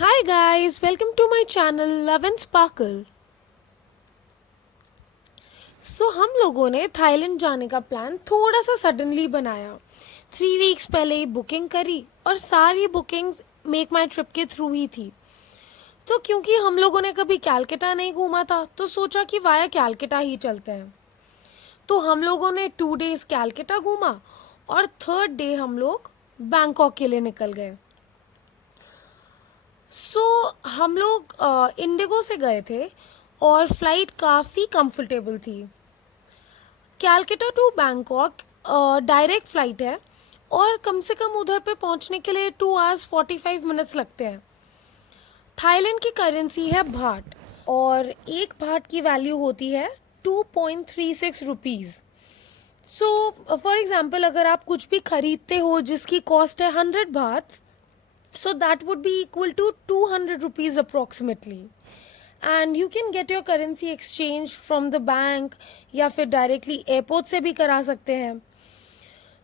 Hi guys, welcome to my channel Love and Sparkle. हम लोगों ने थाईलैंड जाने का प्लान थोड़ा सा सडनली बनाया। 3 वीक्स पहले ही बुकिंग करी और सारी बुकिंग्स मेक माई ट्रिप के थ्रू ही थी। तो क्योंकि हम लोगों ने कभी कैलकटा नहीं घूमा था तो सोचा कि वाया कैलकटा ही चलते हैं। तो हम लोगों ने 2 डेज कैलकटा घूमा और थर्ड डे हम लोग बैंकॉक के लिए निकल गए। हम लोग इंडिगो से गए थे और फ्लाइट काफ़ी कंफर्टेबल थी। Calcutta to Bangkok direct flight है और कम से कम उधर पे पहुंचने के लिए 2 hours 45 minutes लगते हैं। थाईलैंड की करेंसी है भाट और एक भाट की वैल्यू होती है 2.36 रुपीज़। फॉर एग्जाम्पल अगर आप कुछ भी खरीदते हो जिसकी कॉस्ट है 100 bath, so that would be equal to 200 rupees approximately, and you can get your currency exchange from the bank या फिर डायरेक्टली एयरपोर्ट से भी करा सकते हैं।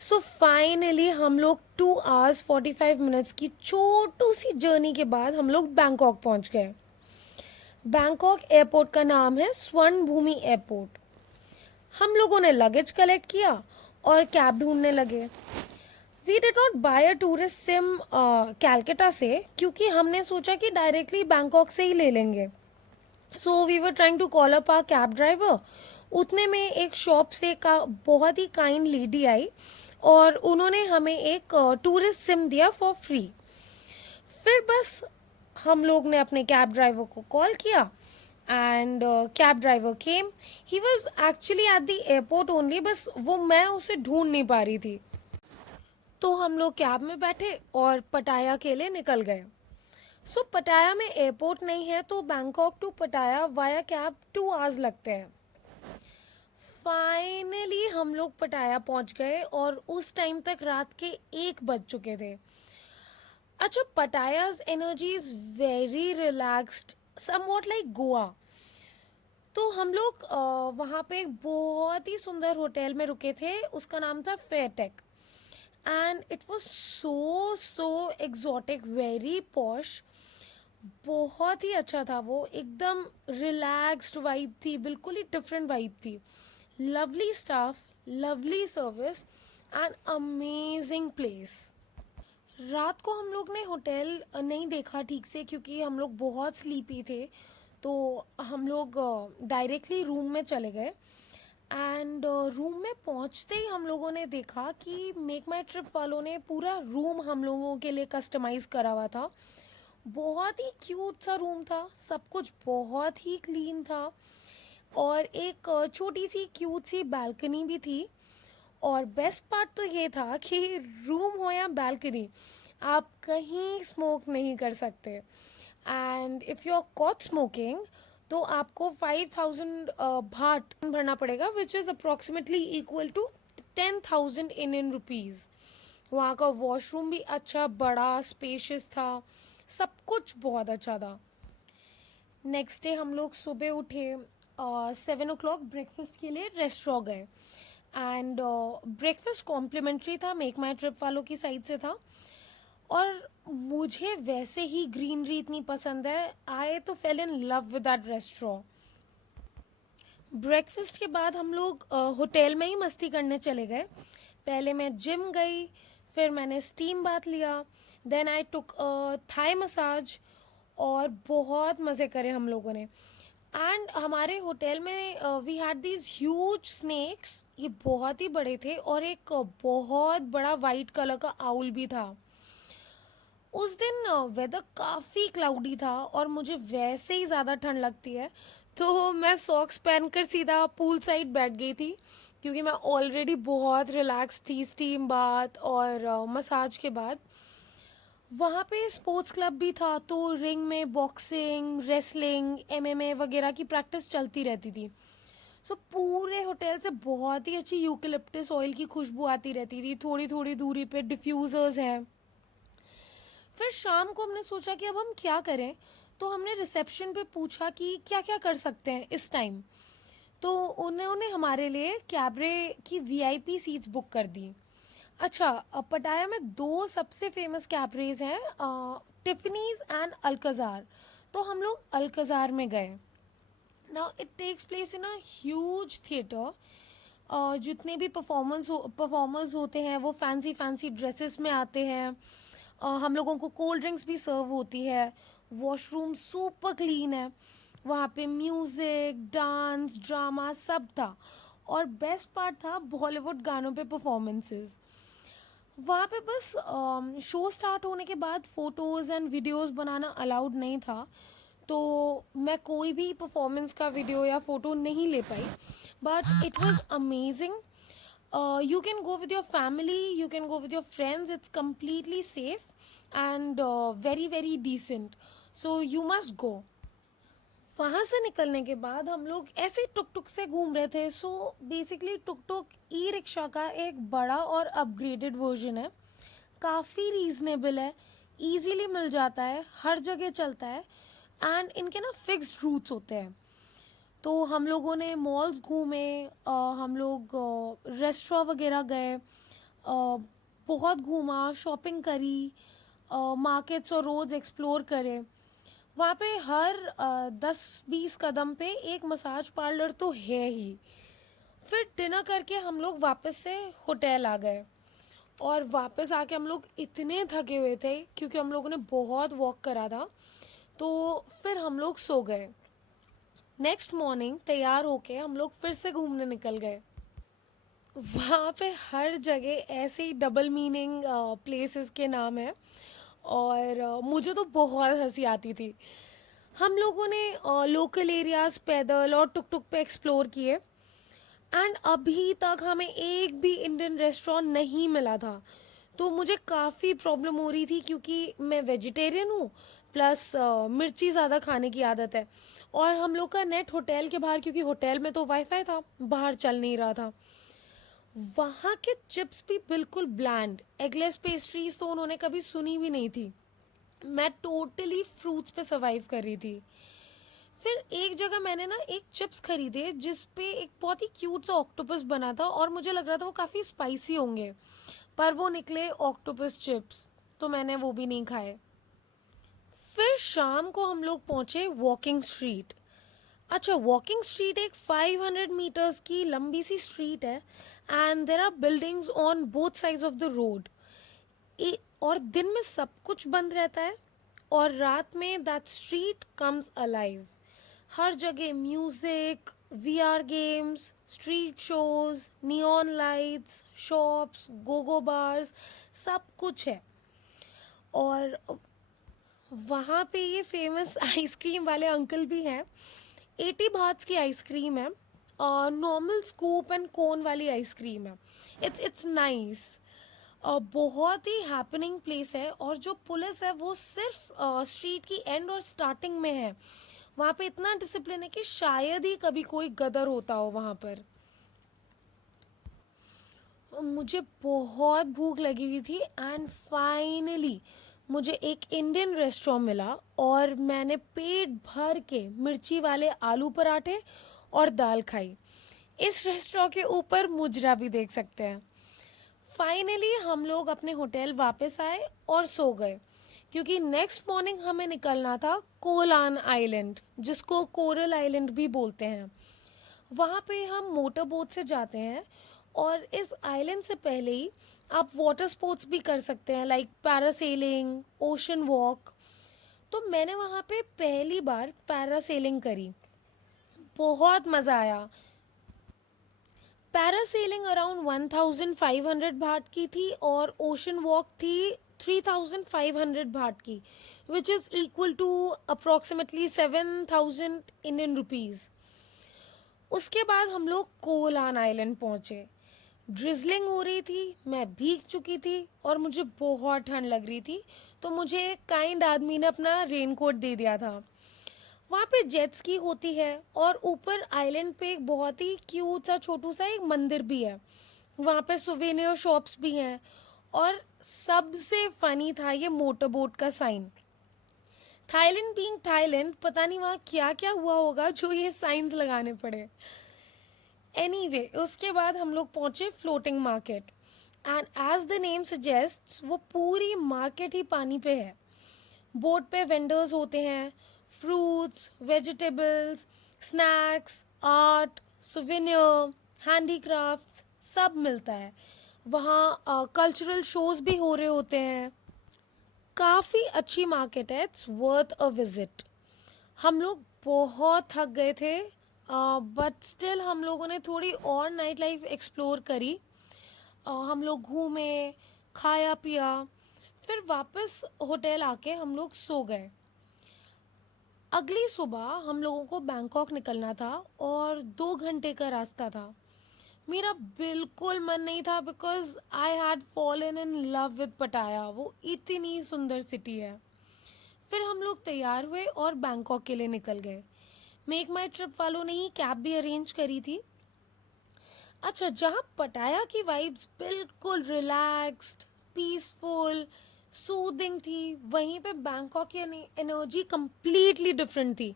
फाइनली हम लोग 2 hours 45 minutes की छोटू सी जर्नी के बाद हम लोग बैंकॉक पहुंच गए। बैंकॉक एयरपोर्ट का नाम है स्वर्ण भूमि एयरपोर्ट। हम लोगों ने लगेज कलेक्ट किया और कैब ढूंढने लगे। We did not buy a tourist SIM Calcutta से क्योंकि हमने सोचा कि डायरेक्टली बैंकॉक से ही ले लेंगे। So we were trying to call up our cab driver. उतने में एक शॉप से का बहुत ही काइंड लेडी आई और उन्होंने हमें एक टूरिस्ट सिम दिया फॉर फ्री। फिर बस हम लोग ने अपने कैब ड्राइवर को कॉल किया and cab driver came. He was actually at the airport only, बस वो मैं उसे ढूंढ नहीं पा रही थी। तो हम लोग कैब में बैठे और पटाया के लिए निकल गए। पटाया में एयरपोर्ट नहीं है तो बैंकॉक टू पटाया वाया कैब 2 hours लगते हैं। फाइनली हम लोग पटाया पहुंच गए और उस टाइम तक रात के 1 बज चुके थे। अच्छा, Pattaya's energy is very relaxed, somewhat like Goa. तो हम लोग वहाँ पे एक बहुत ही सुंदर होटल में रुके थे, उसका नाम था Fairtech and it was so exotic, very posh. बहुत ही अच्छा था वो, एकदम रिलैक्स्ड वाइब थी, बिल्कुल ही डिफरेंट वाइब थी। Lovely staff, lovely service and amazing place. रात को हम लोग ने होटल नहीं देखा ठीक से क्योंकि हम लोग बहुत स्लीपी थे, तो हम लोग डायरेक्टली रूम में चले गए एंड रूम में पहुंचते ही हम लोगों ने देखा कि मेक माई ट्रिप वालों ने पूरा रूम हम लोगों के लिए कस्टमाइज करा हुआ था। बहुत ही क्यूट सा रूम था, सब कुछ बहुत ही क्लीन था और एक छोटी सी क्यूट सी बालकनी भी थी। और बेस्ट पार्ट तो ये था कि रूम हो या बालकनी, आप कहीं स्मोक नहीं कर सकते and if you are caught smoking तो आपको 5,000 भाट भरना पड़ेगा, which is approximately equal to 10,000 Indian rupees. वहाँ का वॉशरूम भी अच्छा, बड़ा, स्पेशियस था, सब कुछ बहुत अच्छा था। नेक्स्ट डे हम लोग सुबह उठे, 7 o'clock ब्रेकफास्ट के लिए रेस्टोरेंट गए एंड ब्रेकफास्ट कॉम्प्लीमेंट्री था, मेक माई ट्रिप वालों की साइड से था। और मुझे वैसे ही ग्रीनरी इतनी पसंद है, आई तो fail in love with that restaurant. Breakfast के बाद हम लोग होटल में ही मस्ती करने चले गए। पहले मैं जिम गई, फिर मैंने स्टीम बाथ लिया, then I took Thai massage और बहुत मज़े करे हम लोगों ने। एंड हमारे होटल में we had these huge snacks, ये बहुत ही बड़े थे और एक बहुत बड़ा वाइट कलर का आउल भी था। उस दिन वेदर काफ़ी क्लाउडी था और मुझे वैसे ही ज़्यादा ठंड लगती है, तो मैं सॉक्स पहनकर सीधा पूल साइड बैठ गई थी क्योंकि मैं ऑलरेडी बहुत रिलैक्स थी स्टीम बाथ और मसाज के बाद। वहाँ पे स्पोर्ट्स क्लब भी था तो रिंग में बॉक्सिंग, रेसलिंग, एमएमए वगैरह की प्रैक्टिस चलती रहती थी। पूरे होटल से बहुत ही अच्छी यूकेलिप्टस ऑयल की खुशबू आती रहती थी, थोड़ी थोड़ी दूरी पे डिफ्यूज़र्स हैं। फिर शाम को हमने सोचा कि अब हम क्या करें, तो हमने रिसेप्शन पे पूछा कि क्या क्या कर सकते हैं इस टाइम। तो उन्होंने हमारे लिए कैबरे की वीआईपी सीट्स बुक कर दी। अच्छा, पटाया में दो सबसे फेमस कैबरेज हैं, टिफनीज एंड अल्कजार। तो हम लोग अल्कजार में गए। Now it takes place in a huge theatre. जितने भी परफॉर्मर्स होते हैं वो फैंसी फैंसी ड्रेसेस में आते हैं। हम लोगों को कोल्ड ड्रिंक्स भी सर्व होती है। वॉशरूम सुपर क्लीन है। वहाँ पे म्यूज़िक, डांस, ड्रामा सब था। और बेस्ट पार्ट था बॉलीवुड गानों पे परफॉर्मेंसेस। वहाँ पे बस शो स्टार्ट होने के बाद photos and videos banana allowed नहीं था, तो मैं कोई भी परफॉर्मेंस का वीडियो या फ़ोटो नहीं ले पाई। But it was amazing. You can go with your family, you can go with your friends, it's completely safe and very very decent, so you must go. वहाँ से निकलने के बाद हम लोग ऐसे टुक टुक से घूम रहे थे। सो बेसिकली टुक टुक ई रिक्शा का एक बड़ा और अपग्रेडेड वर्जन है। काफ़ी रीजनेबल है, इजीली मिल जाता है, हर जगह चलता है एंड इनके ना फिक्स्ड रूट्स होते हैं। तो हम लोगों ने मॉल्स घूमे, हम लोग रेस्टोरेंट वगैरह गए, बहुत घूमा, शॉपिंग करी, मार्केट्स और रोड्स एक्सप्लोर करे। वहाँ पे हर 10-20 कदम पे एक मसाज पार्लर तो है ही। फिर डिनर करके हम लोग वापस से होटल आ गए। और वापस आके हम लोग इतने थके हुए थे क्योंकि हम लोगों ने बहुत वॉक करा था, तो फिर हम लोग सो गए। नेक्स्ट मॉर्निंग तैयार होके हम लोग फिर से घूमने निकल गए। वहाँ पे हर जगह ऐसे ही डबल मीनिंग प्लेसेस के नाम है। और मुझे तो बहुत हंसी आती थी। हम लोगों ने लोकल एरियाज पैदल और टुक टुक पे एक्सप्लोर किए एंड अभी तक हमें एक भी इंडियन रेस्टोरेंट नहीं मिला था। तो मुझे काफ़ी प्रॉब्लम हो रही थी क्योंकि मैं वेजिटेरियन हूँ, प्लस मिर्ची ज़्यादा खाने की आदत है। और हम लोग का नेट होटल के बाहर, क्योंकि होटल में तो वाईफाई था, बाहर चल नहीं रहा था। वहाँ के चिप्स भी बिल्कुल ब्लैंड, एगलेस पेस्ट्रीज तो उन्होंने कभी सुनी भी नहीं थी। मैं टोटली फ्रूट्स पे सर्वाइव कर रही थी। फिर एक जगह मैंने ना एक चिप्स खरीदे जिस पे एक बहुत ही क्यूट सा ऑक्टोपस बना था और मुझे लग रहा था वो काफ़ी स्पाइसी होंगे, पर वो निकले ऑक्टोपस चिप्स, तो मैंने वो भी नहीं खाए। फिर शाम को हम लोग पहुंचे वॉकिंग स्ट्रीट। अच्छा, वॉकिंग स्ट्रीट एक 500 मीटर्स की लंबी सी स्ट्रीट है and there are buildings on both sides of the road. और दिन में सब कुछ बंद रहता है और रात में दैट स्ट्रीट कम्स अलाइव। हर जगह music, VR games, street shows, neon lights, shops, Gogo bars, सब कुछ है। और वहाँ पे ये फेमस आइसक्रीम वाले अंकल भी हैं। 80 बाथ की आइसक्रीम है और नॉर्मल स्कूप एंड कोन वाली आइसक्रीम है। It's nice. बहुत ही हैपनिंग प्लेस है और जो पुलिस है वो सिर्फ स्ट्रीट की एंड और स्टार्टिंग में है। वहाँ पे इतना डिसिप्लिन है कि शायद ही कभी कोई गदर होता हो वहाँ पर। मुझे बहुत भूख लगी हुई थी एंड फाइनली मुझे एक इंडियन रेस्टोरेंट मिला और मैंने पेट भर के मिर्ची वाले आलू पराठे और दाल खाई। इस रेस्टोरेंट के ऊपर मुजरा भी देख सकते हैं। फाइनली हम लोग अपने होटल वापस आए और सो गए क्योंकि नेक्स्ट मॉर्निंग हमें निकलना था कोलान आइलैंड, जिसको कोरल आइलैंड भी बोलते हैं। वहाँ पे हम मोटर बोट से जाते हैं और इस आइलैंड से पहले ही आप वाटर स्पोर्ट्स भी कर सकते हैं, लाइक पैरासेलिंग, ओशन वॉक। तो मैंने वहाँ पे पहली बार पैरासेलिंग करी, बहुत मज़ा आया। पैरासेलिंग अराउंड 1500 भाट की थी और ओशन वॉक थी 3500 भाट की, which is equal to approximately 7000 Indian rupees. उसके बाद हम लोग कोलान आइलैंड पहुँचे। ड्रिजलिंग हो रही थी, मैं भीग चुकी थी और मुझे बहुत ठंड लग रही थी, तो मुझे एक काइंड आदमी ने अपना रेनकोट दे दिया था। वहाँ पे जेट स्की होती है और ऊपर आइलैंड पे एक बहुत ही क्यूट सा छोटू सा एक मंदिर भी है। वहाँ पे सुवेनियर शॉप्स भी हैं और सबसे फनी था ये मोटर बोट का साइन। थाईलैंड बीइंग थाईलैंड, पता नहीं वहाँ क्या क्या हुआ होगा जो ये साइंस लगाने पड़े। एनीवे, उसके बाद हम लोग पहुंचे floating market and as the name suggests वो पूरी मार्केट ही पानी पे है। बोट पे वेंडर्स होते हैं, fruits, vegetables, snacks, art, souvenir, handicrafts, सब मिलता है वहाँ। कल्चरल शोज भी हो रहे होते हैं। काफ़ी अच्छी मार्केट है, इट्स वर्थ अ विजिट। हम लोग बहुत थक गए थे, बट स्टिल हम लोगों ने थोड़ी और नाइट लाइफ एक्सप्लोर करी। हम लोग घूमे, खाया पिया, फिर वापस होटल आके हम लोग सो गए। अगली सुबह हम लोगों को बैंकॉक निकलना था और 2 घंटे का रास्ता था। मेरा बिल्कुल मन नहीं था because I had fallen in love with पटाया, वो इतनी सुंदर सिटी है। फिर हम लोग तैयार हुए और बैंकॉक के लिए निकल गए। मेक माई ट्रिप वालों ने ही कैब भी अरेंज करी थी। अच्छा, जहाँ पटाया की वाइब्स बिल्कुल रिलैक्स्ड, पीसफुल, सूदिंग थी, वहीं पे बैंकॉक की एनर्जी कंप्लीटली डिफरेंट थी।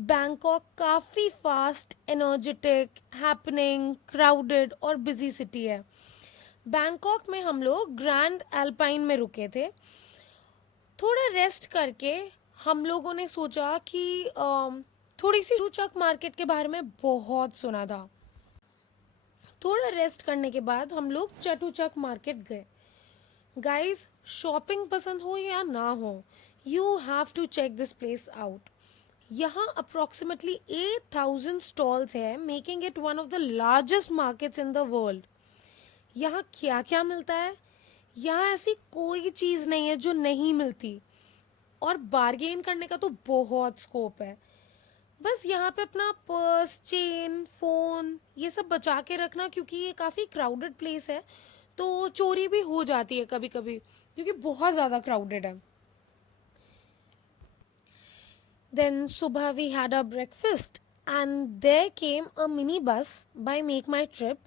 बैंकॉक काफ़ी फास्ट, एनर्जेटिक, हैपनिंग, क्राउडेड और बिजी सिटी है। बैंकॉक में हम लोग ग्रैंड एल्पाइन में रुके थे। थोड़ा रेस्ट करके हम लोगों ने सोचा कि थोड़ी सी चूचक मार्केट के बारे में बहुत सुना था। थोड़ा रेस्ट करने के बाद हम लोग चटुचक मार्केट गए। गाइस, शॉपिंग पसंद हो या ना हो, you have to check this place out. यहाँ अप्रोक्सीमेटली 8,000 स्टॉल्स है, making it one of the largest markets in the world. यहाँ क्या क्या मिलता है? यहाँ ऐसी कोई चीज़ नहीं है जो नहीं मिलती, और बार्गेन करने का तो बहुत स्कोप है। बस यहाँ पे अपना पर्स, चेन, फ़ोन ये सब बचा के रखना, क्योंकि ये काफ़ी क्राउडेड प्लेस है, तो चोरी भी हो जाती है कभी कभी, क्योंकि बहुत ज़्यादा क्राउडेड है। देन सुबह we had a breakfast and there came a mini bus by MakeMyTrip,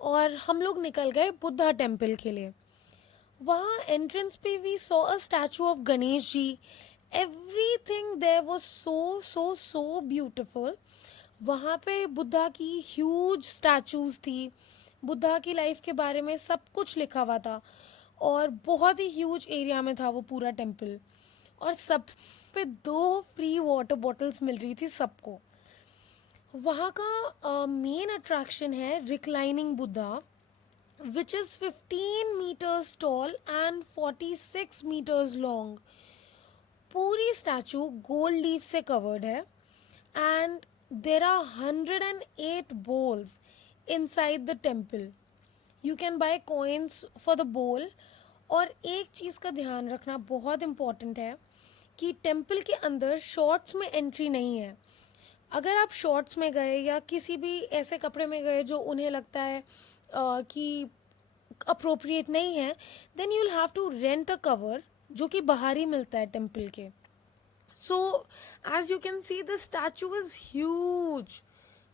और हम लोग निकल गए बुद्धा टेम्पल के लिए। वहाँ एंट्रेंस पे we saw a statue of Ganesh ji. Everything there was so so so beautiful. वहाँ पे बुद्धा की ह्यूज स्टैचूज थी, बुद्धा की लाइफ के बारे में सब कुछ लिखा हुआ था, और बहुत ही ह्यूज एरिया में था वो पूरा टेम्पल। और सब पे 2 फ्री वाटर बॉटल्स मिल रही थी सबको। वहाँ का मेन अट्रैक्शन है reclining Buddha, which is 15 meters tall and 46 meters long. पूरी स्टैचू गोल्ड लीफ से कवर्ड है, and there are 108 bowls inside the temple. You can buy coins for the bowl. और एक चीज़ का ध्यान रखना बहुत इम्पॉर्टेंट है कि टेम्पल के अंदर शॉर्ट्स में एंट्री नहीं है। अगर आप शॉर्ट्स में गए या किसी भी ऐसे कपड़े में गए जो उन्हें लगता है कि अप्रोप्रिएट नहीं है, then you will have to rent a cover, जो कि बाहर ही मिलता है टेम्पल के। So as you can see the statue is huge,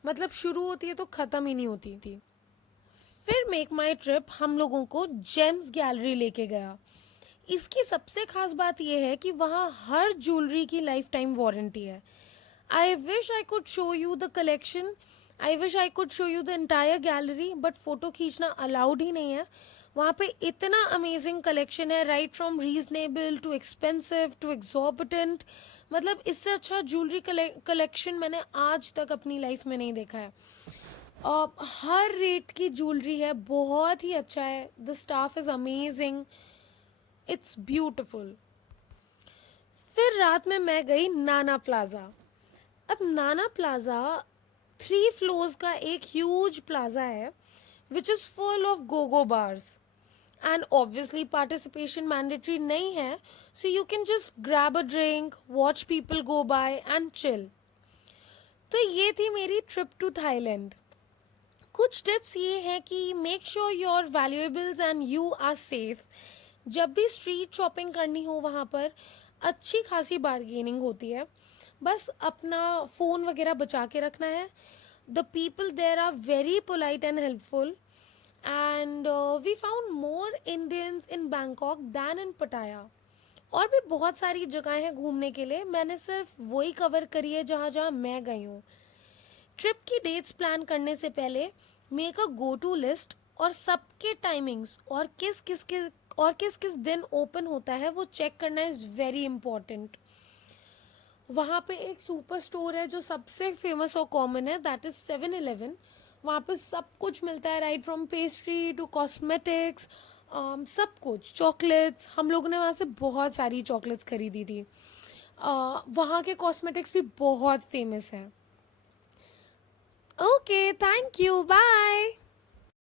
मतलब शुरू होती है तो ख़त्म ही नहीं होती थी। फिर मेक माई ट्रिप हम लोगों को जेम्स गैलरी लेके गया। इसकी सबसे खास बात यह है कि वहाँ हर ज्वेलरी की लाइफ टाइम वारंटी है। I wish I could show you the collection, I wish I could show you the entire gallery, but photo खींचना अलाउड ही नहीं है। वहाँ पे इतना अमेजिंग कलेक्शन है, right from reasonable to expensive to exorbitant. मतलब इससे अच्छा ज्वेलरी कलेक्शन मैंने आज तक अपनी लाइफ में नहीं देखा है। हर रेट की ज्वेलरी है, बहुत ही अच्छा है, the staff is amazing, it's beautiful. फिर रात में मैं गई नाना प्लाज़ा। अब नाना प्लाज़ा 3 फ्लोर्स का एक ह्यूज प्लाज़ा है, which is full of gogo bars, and obviously participation mandatory नहीं है, so you can just grab a drink, watch people go by and chill. तो ये थी मेरी ट्रिप टू थाईलैंड। कुछ टिप्स ये हैं कि make sure your valuables and you are safe. जब भी स्ट्रीट शॉपिंग करनी हो वहाँ पर अच्छी खासी बार्गेनिंग होती है, बस अपना फ़ोन वगैरह बचा के रखना है। The people there are very polite and helpful, and we found more Indians in Bangkok than in Pattaya. और भी बहुत सारी जगह हैं घूमने के लिए, मैंने सिर्फ वही कवर करी है जहाँ जहाँ मैं गई हूँ। ट्रिप की डेट्स प्लान करने से पहले make a go to list, और सबके टाइमिंग्स और किस किस के और किस किस दिन ओपन होता है वो चेक करना इज़ वेरी इम्पॉर्टेंट. वहाँ पे एक सुपर स्टोर है जो सबसे फेमस और कॉमन है, दैट इज़ 7-Eleven. वहाँ पे सब कुछ मिलता है, right from pastry to cosmetics, सब कुछ, चॉकलेट्स. हम लोगों ने वहाँ से बहुत सारी चॉकलेट्स खरीदी थी. वहाँ के कॉस्मेटिक्स भी बहुत फेमस हैं. Okay, thank you, bye.